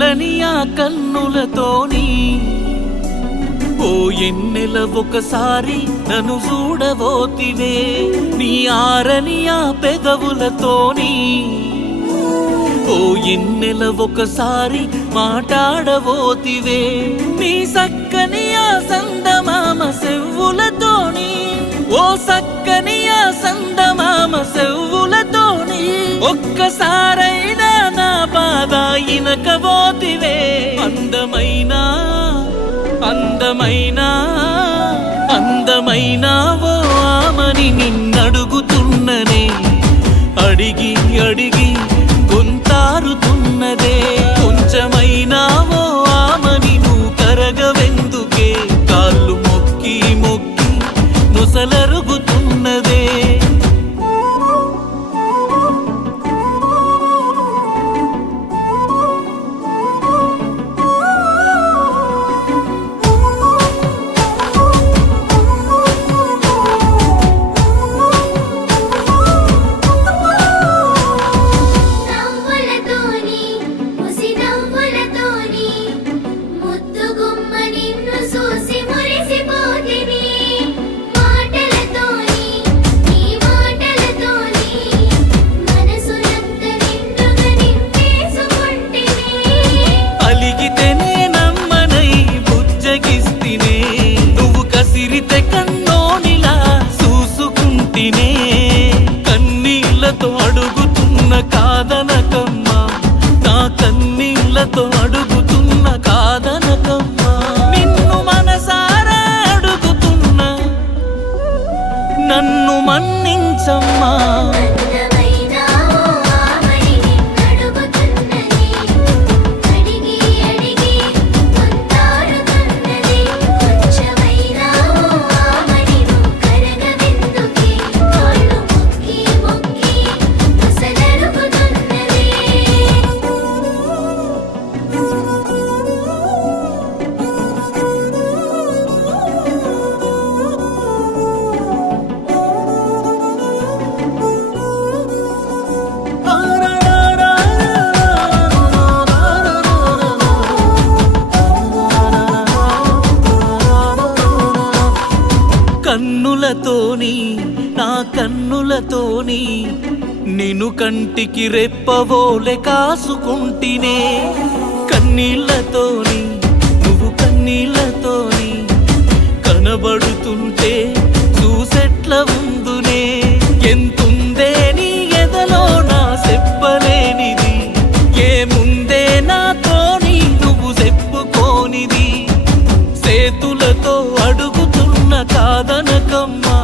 చల్లని ఆ కన్నులతోని ఓ ఎన్నెల ఒకసారి నన్ను చూడబోతివే నీ ఆరని ఆ పెదవులతోని ఓ ఎన్నెల ఒకసారి మాట్లాడబోతివే నీ సక్కని ఆ సందమామ సెవ్వులతోని ఓ సక్కని ఆ సందమామ సెవ్వులతోని ఒక్కసారైనా నా బాధ ఇనకబోతివే అందమైన అందమైన అందమైన ఓ ఆమని నిన్నడుగుతున్ననే అడిగి అడిగి గొంతారుతున్నదే కొంచెమైనా ఓ ఆమని నువ్వు కరగవెందుకే కాళ్ళు మొక్కి మొక్కి నొసలరుగుతున్నదే కన్నీళ్లతో అడుగుతున్న కాదనకమ్మా నా కన్నీళ్లతో అడుగుతున్న కాదనకమ్మా నిన్ను మనసారా అడుగుతున్నా నన్ను మన్నించమ్మా కన్నులతోని నా కన్నులతోని నిన్ను కంటికి రెప్పవోలె కాసుకుంటినే కన్నీళ్లతోని నువ్వు కన్నీళ్లతోని కనబడుతుంటే చూసెట్ల ఉందునే ఎంతుందే నీ ఎదలో నా చెప్పలేనిది ఏముందే నాతోని నువ్వు చెప్పుకోనిది సేతులతో అడుగుతున్న కాదనకమ్మా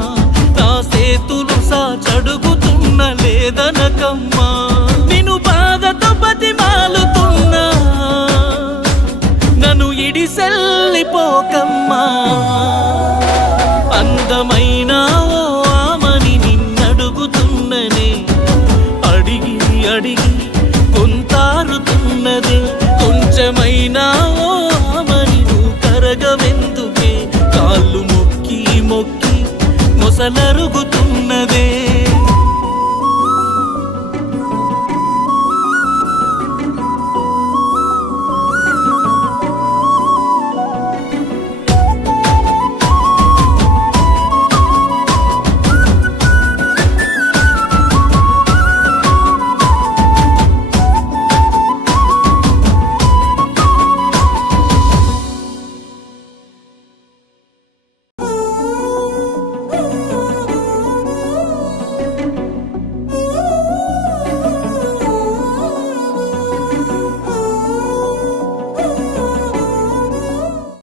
నా సేతులు సాచడుగుతున్న లేదనకమ్మా నిన్ను బాధతో బతిమాలుతున్నా నన్ను ఇడిసెల్లిపోకమ్మా అందమైన ఓ ఆమని నిన్నడుగుతున్ననే అడిగి అడిగి గొంతారుతున్నదే కొంచెమైనా ఓ ఆమని నువ్వు కరగవెందుకే కాళ్ళు మొక్కి మొక్కి మొసలరుగుతు